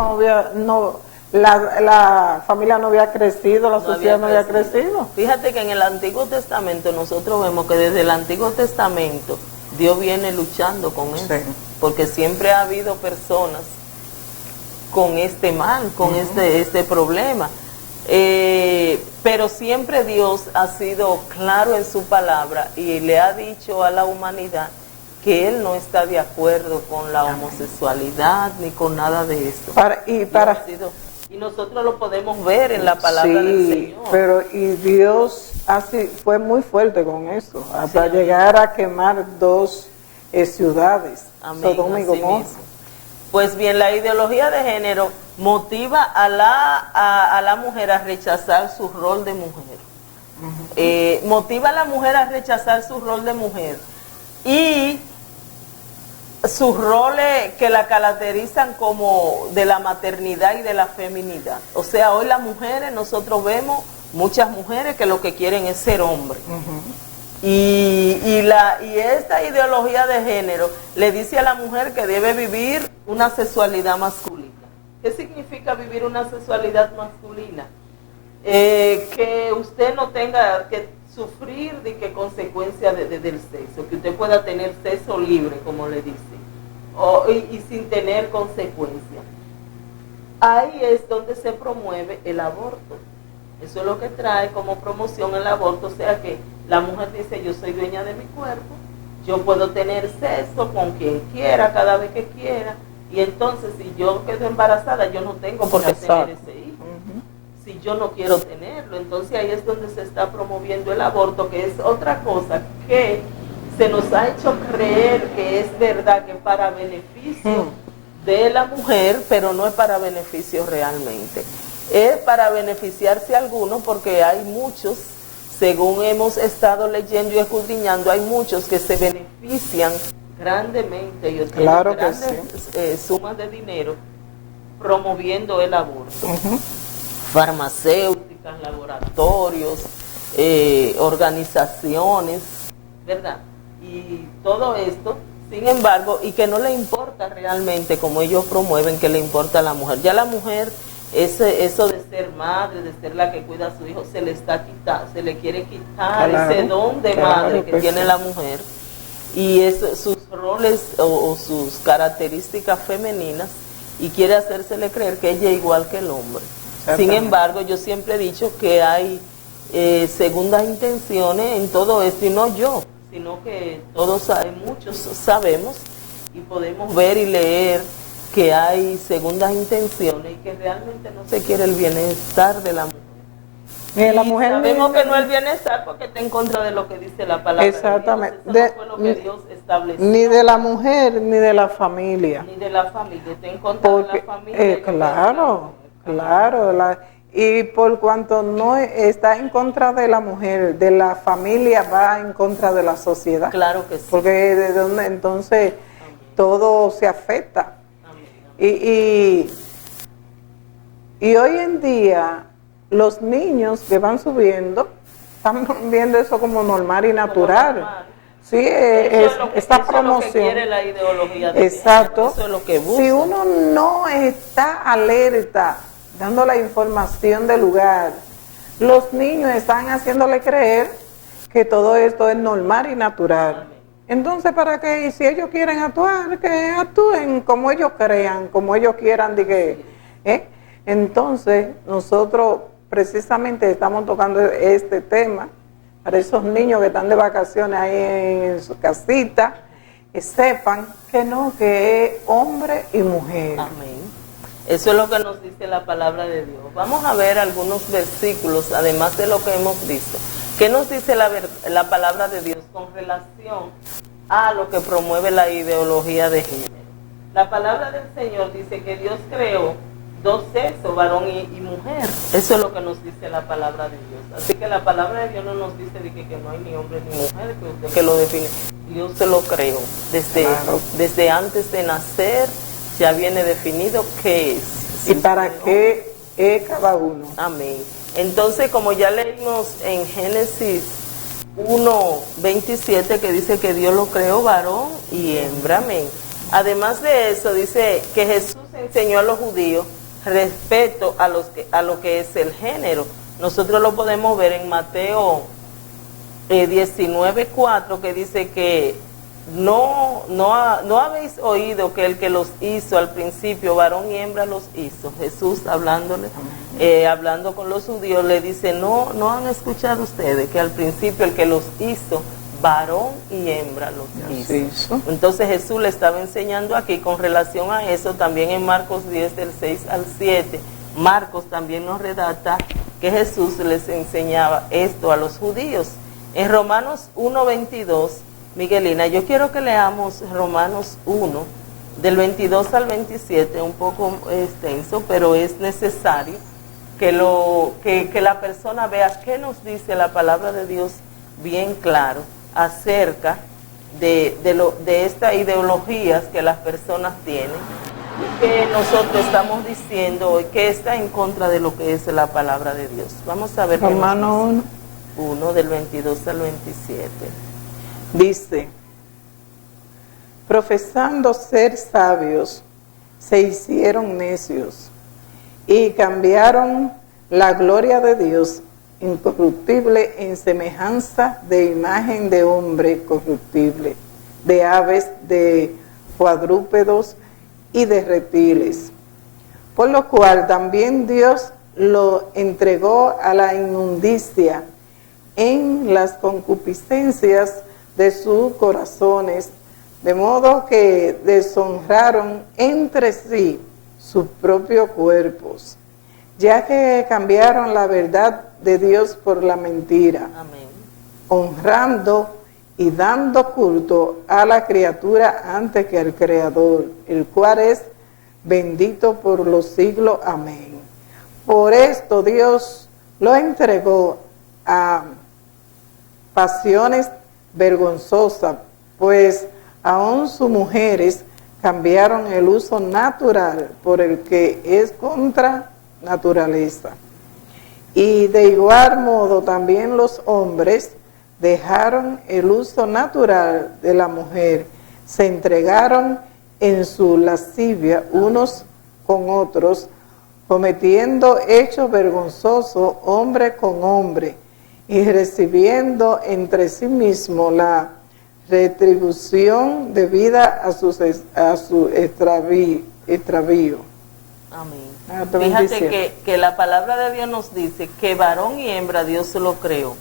la familia no había crecido, la sociedad no había crecido. Fíjate que en el Antiguo Testamento nosotros vemos que desde el Antiguo Testamento Dios viene luchando con eso, sí, porque siempre ha habido personas con este mal, con este problema. Pero siempre Dios ha sido claro en su palabra y le ha dicho a la humanidad que Él no está de acuerdo con la homosexualidad ni con nada de esto. Y nosotros lo podemos ver en la palabra del Señor. Pero Dios fue muy fuerte con eso, hasta llegar a quemar 2 ciudades, Sodoma y Gomorra. Pues bien, la ideología de género motiva a la mujer a rechazar su rol de mujer. Motiva a la mujer a rechazar su rol de mujer y sus roles que la caracterizan como de la maternidad y de la feminidad. O sea, hoy las mujeres, nosotros vemos muchas mujeres que lo que quieren es ser hombre. Y esta ideología de género le dice a la mujer que debe vivir una sexualidad masculina. ¿Qué significa vivir una sexualidad masculina? Que usted no tenga que sufrir de que consecuencia del sexo, que usted pueda tener sexo libre, como le dice, y sin tener consecuencias. Ahí es donde se promueve el aborto. Eso es lo que trae como promoción el aborto, o sea que la mujer dice, yo soy dueña de mi cuerpo, yo puedo tener sexo con quien quiera, cada vez que quiera, y entonces si yo quedo embarazada, yo no tengo por qué tener ese hijo. Si yo no quiero tenerlo, entonces ahí es donde se está promoviendo el aborto, que es otra cosa que se nos ha hecho creer que es verdad, que para beneficio de la mujer, pero no es para beneficio realmente. Es para beneficiarse a algunos, porque hay muchos, según hemos estado leyendo y escudriñando, hay muchos que se benefician grandemente y obtienen grandes sumas de dinero promoviendo el aborto. Farmacéuticas, laboratorios, organizaciones, ¿verdad? Y todo esto, sin embargo, y que no le importa realmente como ellos promueven que le importa a la mujer. Ya la mujer, eso de ser madre, de ser la que cuida a su hijo, se le está quitando, se le quiere quitar ese don de madre que tiene la mujer, y sus roles o sus características femeninas, y quiere hacérsele creer que ella es igual que el hombre. Sin embargo, yo siempre he dicho que hay segundas intenciones en todo esto, y no yo, sino que muchos sabemos y podemos ver y leer que hay segundas intenciones y que realmente no se quiere el bienestar de la mujer. Sabemos que no es el bienestar porque está en contra de lo que dice la palabra. Exactamente. De Dios. Eso no fue lo que Dios estableció. Ni de la mujer ni de la familia. Ni de la familia, está en contra de la familia. Claro. Y por cuanto no está en contra de la mujer, de la familia, va en contra de la sociedad. Claro que sí. Porque de donde entonces todo se afecta. Y hoy en día los niños que van subiendo están viendo eso como normal y natural. Sí, esta promoción. Eso es lo que quiere la ideología de exacto. Eso es lo que busca. Si uno no está alerta, dando la información del lugar, los niños están haciéndole creer que todo esto es normal y natural. Entonces, ¿para qué? Y si ellos quieren actuar, que actúen como ellos crean, como ellos quieran. Entonces, nosotros precisamente estamos tocando este tema para esos niños que están de vacaciones ahí en su casita que sepan que no, que es hombre y mujer. Amén. Eso es lo que nos dice la palabra de Dios. Vamos a ver algunos versículos, además de lo que hemos visto. ¿Qué nos dice la palabra de Dios con relación a lo que promueve la ideología de género? La palabra del Señor dice que Dios creó dos sexos, varón y mujer. Eso es lo que nos dice la palabra de Dios. Así que la palabra de Dios no nos dice de que no hay ni hombre ni mujer, que usted que lo define. Dios se lo creó. Desde antes de nacer ya viene definido qué es. ¿Y para qué es cada uno? Amén. Entonces, como ya leímos en Génesis 1:27, que dice que Dios lo creó varón y hembra, amén. Además de eso, dice que Jesús enseñó a los judíos respecto a lo que es el género. Nosotros lo podemos ver en Mateo 19:4, que dice que no habéis oído que el que los hizo al principio, varón y hembra los hizo. Jesús hablando con los judíos le dice, no han escuchado ustedes que al principio el que los hizo, varón y hembra los hizo. Entonces Jesús le estaba enseñando aquí con relación a eso. También en Marcos 10 del 6 al 7, Marcos también nos redacta que Jesús les enseñaba esto a los judíos. En Romanos 1:22, Miguelina, yo quiero que leamos Romanos 1, del 22 al 27, un poco extenso, pero es necesario que la persona vea qué nos dice la palabra de Dios bien claro acerca de estas ideologías que las personas tienen, que nosotros estamos diciendo hoy que está en contra de lo que es la palabra de Dios. Vamos a ver Romanos 1, del 22 al 27. Dice, profesando ser sabios, se hicieron necios y cambiaron la gloria de Dios incorruptible en semejanza de imagen de hombre corruptible, de aves, de cuadrúpedos y de reptiles. Por lo cual también Dios lo entregó a la inmundicia en las concupiscencias de sus corazones, de modo que deshonraron entre sí sus propios cuerpos, ya que cambiaron la verdad de Dios por la mentira. Amén. Honrando y dando culto a la criatura antes que al Creador, el cual es bendito por los siglos. Amén. Por esto Dios lo entregó a pasiones vergonzosas, pues aún sus mujeres cambiaron el uso natural por el que es contra naturaleza. Y de igual modo también los hombres dejaron el uso natural de la mujer, se entregaron en su lascivia unos con otros, cometiendo hechos vergonzosos hombre con hombre, y recibiendo entre sí mismo la retribución debida a su extravío. Amén. Fíjate que la palabra de Dios nos dice que varón y hembra Dios se lo creó,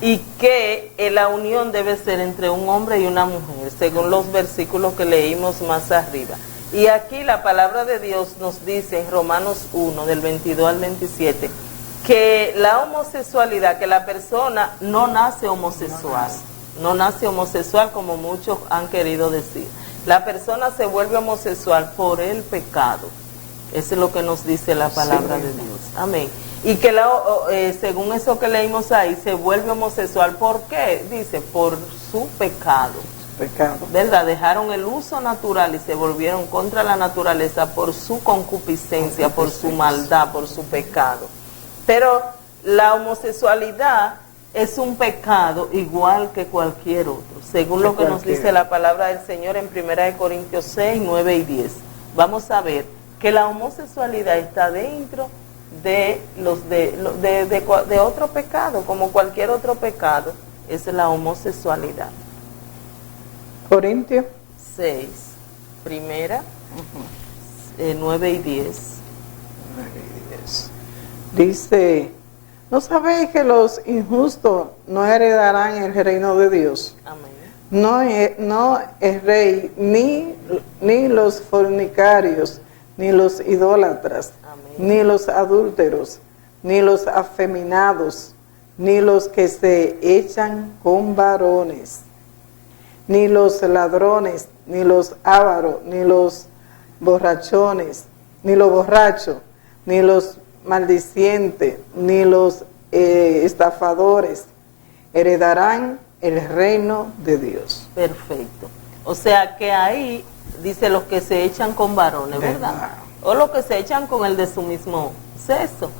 y que la unión debe ser entre un hombre y una mujer, según los versículos que leímos más arriba. Y aquí la palabra de Dios nos dice en Romanos 1, del 22 al 27, que la homosexualidad, que la persona no nace homosexual, no nace homosexual como muchos han querido decir. La persona se vuelve homosexual por el pecado. Eso es lo que nos dice la palabra de Dios. Amén. Y que según eso que leímos ahí, se vuelve homosexual. ¿Por qué? Dice, por su pecado. ¿Verdad? Dejaron el uso natural y se volvieron contra la naturaleza por su concupiscencia, por su maldad, por su pecado. Pero la homosexualidad es un pecado igual que cualquier otro, según lo que nos dice la palabra del Señor en 1 Corintios 6, 9 y 10. Vamos a ver que la homosexualidad está dentro de otro pecado, como cualquier otro pecado, es la homosexualidad. Corintios 6, 9 y 10. Dice, ¿no sabéis que los injustos no heredarán el reino de Dios? Amén. no es rey, ni los fornicarios, ni los idólatras, Amén. ni los adúlteros, ni los afeminados, ni los que se echan con varones, ni los ladrones, ni los ávaros, ni los borrachones, ni los borrachos, ni los maldicientes, ni los estafadores heredarán el reino de Dios. Perfecto. O sea que ahí dice los que se echan con varones, ¿verdad? O los que se echan con el de su mismo sexo,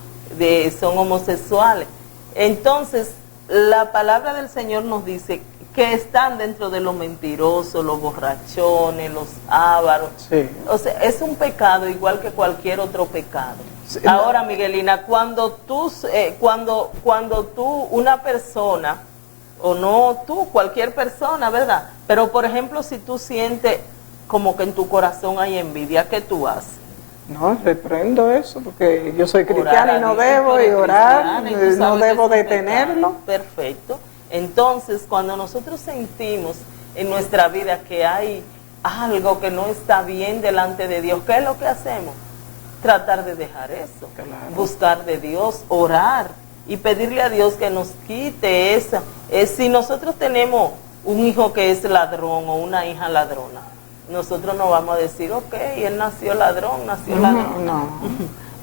son homosexuales. Entonces, la palabra del Señor nos dice que están dentro de los mentirosos, los borrachones, los ávaros. Sí. O sea, es un pecado igual que cualquier otro pecado. Sí. Ahora, Miguelina, cuando tú, una persona, o no tú, cualquier persona, ¿verdad? Pero, por ejemplo, si tú sientes como que en tu corazón hay envidia, ¿qué tú haces? No, reprendo eso, porque yo soy cristiana y no debo, y orar, no debo detenerlo. Perfecto. Entonces, cuando nosotros sentimos en nuestra vida que hay algo que no está bien delante de Dios, ¿qué es lo que hacemos? Tratar de dejar eso, Claro. buscar de Dios, orar y pedirle a Dios que nos quite esa. Si nosotros tenemos un hijo que es ladrón o una hija ladrona, nosotros no vamos a decir, ok, él nació ladrón. No.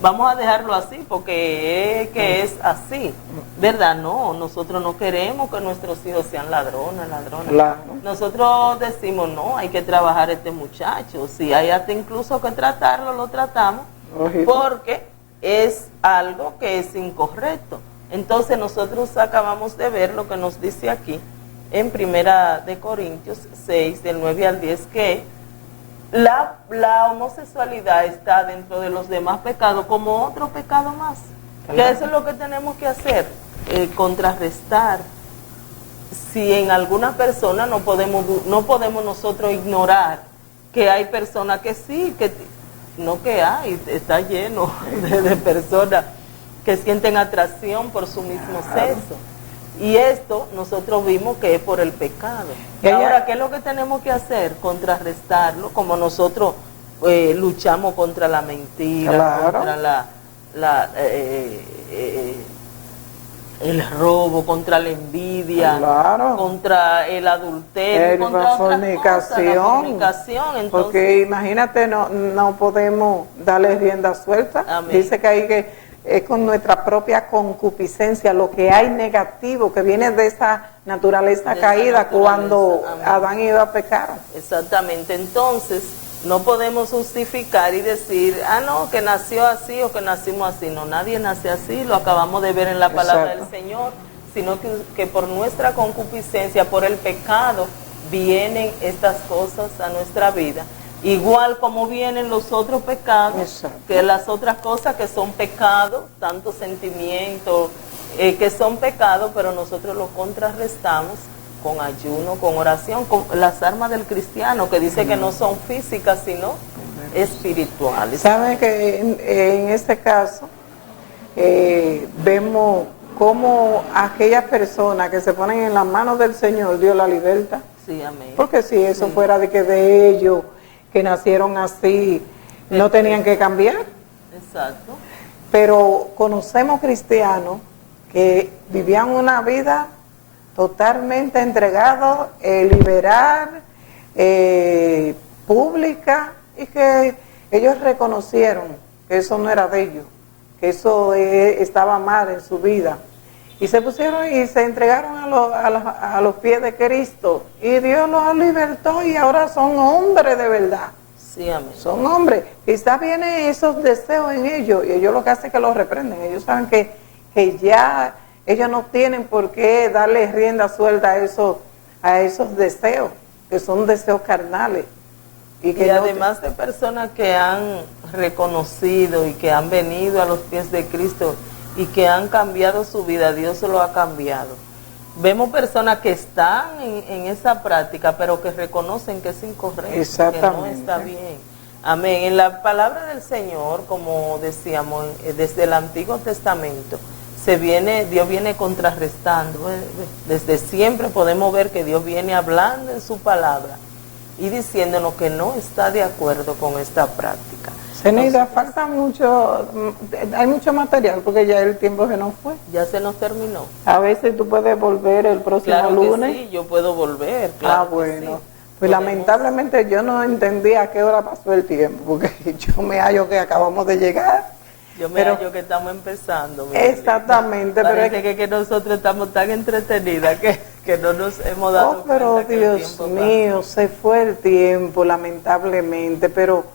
Vamos a dejarlo así porque es así, ¿verdad? No, nosotros no queremos que nuestros hijos sean ladrones. Claro. Nosotros decimos, no, hay que trabajar a este muchacho. Si hay hasta incluso que tratarlo, lo tratamos, Lógico. porque es algo que es incorrecto. Entonces nosotros acabamos de ver lo que nos dice aquí en 1 Corintios 6, del 9 al 10, que la homosexualidad está dentro de los demás pecados como otro pecado más. Claro. Que eso es lo que tenemos que hacer, contrarrestar. Si en alguna persona no podemos nosotros ignorar que hay personas que sí, está lleno de personas que sienten atracción por su mismo sexo. Y esto nosotros vimos que es por el pecado. Ahora, ¿qué es lo que tenemos que hacer? Contrarrestarlo, como nosotros luchamos contra la mentira, Claro. contra el robo, contra la envidia, Claro. contra el adulterio, contra La otras fornicación. cosas, la fornicación. Entonces, Porque imagínate, no podemos darle rienda suelta. Amén. Dice que hay que es con nuestra propia concupiscencia, lo que hay negativo, que viene de esa naturaleza caída cuando Amén. Adán y Eva pecaron. Exactamente. Entonces, no podemos justificar y decir, no, que nació así o que nacimos así. No, nadie nace así, lo acabamos de ver en la palabra Exacto. del Señor, sino que por nuestra concupiscencia, por el pecado, vienen estas cosas a nuestra vida. Igual como vienen los otros pecados, Exacto. que las otras cosas que son pecados, tantos sentimientos que son pecados, pero nosotros los contrarrestamos con ayuno, con oración, con las armas del cristiano, que dice que no son físicas, sino espirituales. ¿Saben que en este caso vemos cómo aquellas personas que se ponen en las manos del Señor, Dios la liberta? Sí, amén. Porque si eso fuera de que de ellos que nacieron así, no tenían que cambiar. Exacto. Pero conocemos cristianos que vivían una vida totalmente entregados, liberal, pública, y que ellos reconocieron que eso no era de ellos, que eso estaba mal en su vida. Y se pusieron y se entregaron a los pies de Cristo. Y Dios los libertó y ahora son hombres de verdad. Sí, amén. Son hombres. Quizás vienen esos deseos en ellos y ellos lo que hacen es que los reprenden. Ellos saben que ya ellos no tienen por qué darle rienda suelta a esos deseos, que son deseos carnales. Y además de personas que han reconocido y que han venido a los pies de Cristo y que han cambiado su vida, Dios lo ha cambiado. Vemos personas que están en esa práctica, pero que reconocen que es incorrecto, que no está bien. Amén. En la palabra del Señor, como decíamos, desde el Antiguo Testamento, Dios viene contrarrestando. Desde siempre podemos ver que Dios viene hablando en su palabra y diciéndonos que no está de acuerdo con esta práctica. Zeneida, falta mucho, hay mucho material porque ya el tiempo se nos fue. Ya se nos terminó. A veces tú puedes volver el próximo Claro lunes. que sí, yo puedo volver. Claro bueno. sí. Pues lamentablemente yo no entendí a qué hora pasó el tiempo, porque yo me hallo que acabamos de llegar. Yo me hallo que estamos empezando. Exactamente. Parece que nosotros estamos tan entretenidas que no nos hemos dado cuenta. Pero que Dios mío, se fue el tiempo, lamentablemente, pero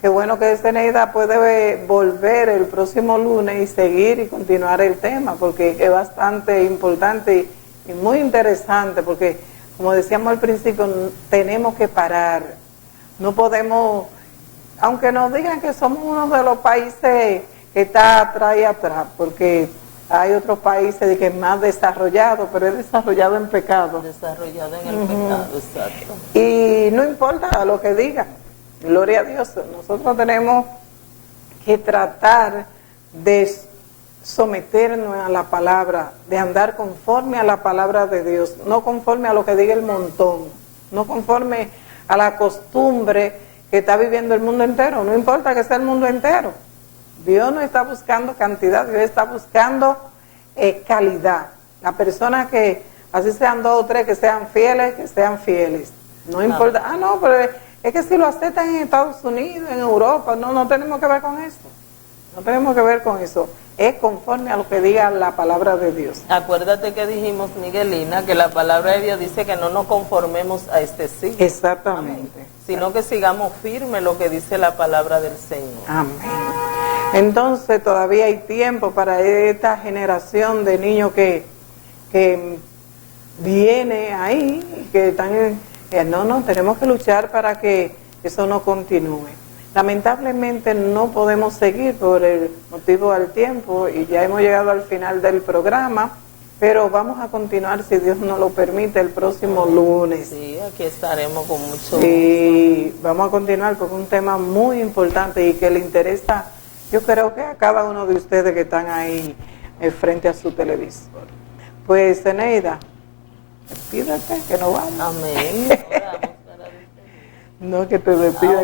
qué bueno que Zeneida puede volver el próximo lunes y seguir y continuar el tema, porque es bastante importante y muy interesante, porque como decíamos al principio, tenemos que parar. No podemos, aunque nos digan que somos uno de los países que está atrás y atrás, porque hay otros países que es más desarrollado, pero es desarrollado en pecado. Desarrollado en el pecado, exacto. Y no importa lo que digan, gloria a Dios, nosotros tenemos que tratar de someternos a la palabra, de andar conforme a la palabra de Dios, no conforme a lo que diga el montón, no conforme a la costumbre que está viviendo el mundo entero, no importa que sea el mundo entero. Dios no está buscando cantidad, Dios está buscando calidad. La persona que, así sean 2 o 3, que sean fieles. No importa, no, pero es que si lo aceptan en Estados Unidos, en Europa, no tenemos que ver con eso. No tenemos que ver con eso. Es conforme a lo que diga la palabra de Dios. Acuérdate que dijimos, Miguelina, que la palabra de Dios dice que no nos conformemos a este siglo. Exactamente. Amén. Sino que sigamos firme lo que dice la palabra del Señor. Amén. Entonces todavía hay tiempo para esta generación de niños que viene ahí, que están, tenemos que luchar para que eso no continúe. Lamentablemente no podemos seguir por el motivo del tiempo y ya hemos llegado al final del programa, pero vamos a continuar, si Dios nos lo permite, el próximo lunes. Sí, aquí estaremos con mucho gusto. Vamos a continuar con un tema muy importante y que le interesa, yo creo que a cada uno de ustedes que están ahí frente a su televisor. Pues, Zeneida, despídete, que nos vamos. Amén. No, que te despida.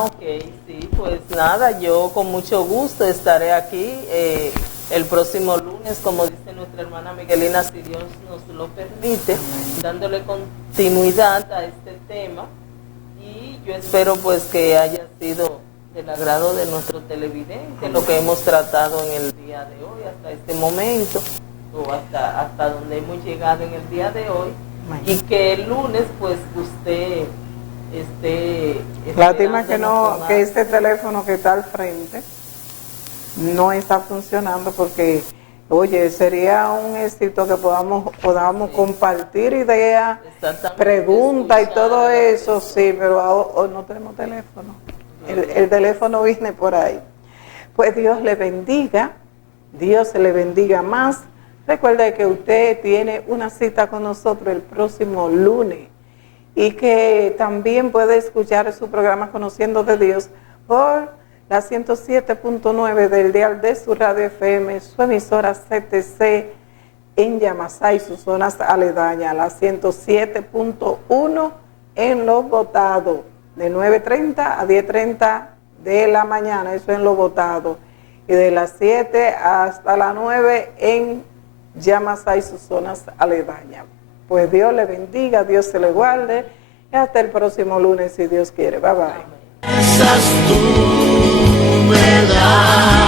Ok, sí, pues nada, yo con mucho gusto estaré aquí el próximo lunes, como dice nuestra hermana Miguelina, si Dios nos lo permite, dándole continuidad a este tema, y yo espero pues que haya sido del agrado de nuestro televidente lo que hemos tratado en el día de hoy, hasta este momento, o hasta donde hemos llegado en el día de hoy, y que el lunes pues usted lástima que este teléfono que está al frente no está funcionando, porque oye, sería un éxito que podamos compartir ideas, preguntas y todo eso, sí, pero no tenemos teléfono. El teléfono viene por ahí. Pues Dios le bendiga, Dios le bendiga más. Recuerde que usted tiene una cita con nosotros el próximo lunes, y que también puede escuchar su programa Conociendo de Dios por la 107.9 del dial de su radio FM, su emisora CTC en Yamasá y sus zonas aledañas, la 107.1 en Los Botados, de 9:30 a 10:30 de la mañana, eso en Los Botados, y de las 7 hasta las 9 en Yamasá y sus zonas aledañas. Pues Dios le bendiga, Dios se le guarde, y hasta el próximo lunes, si Dios quiere. Bye bye. Esa es tu verdad.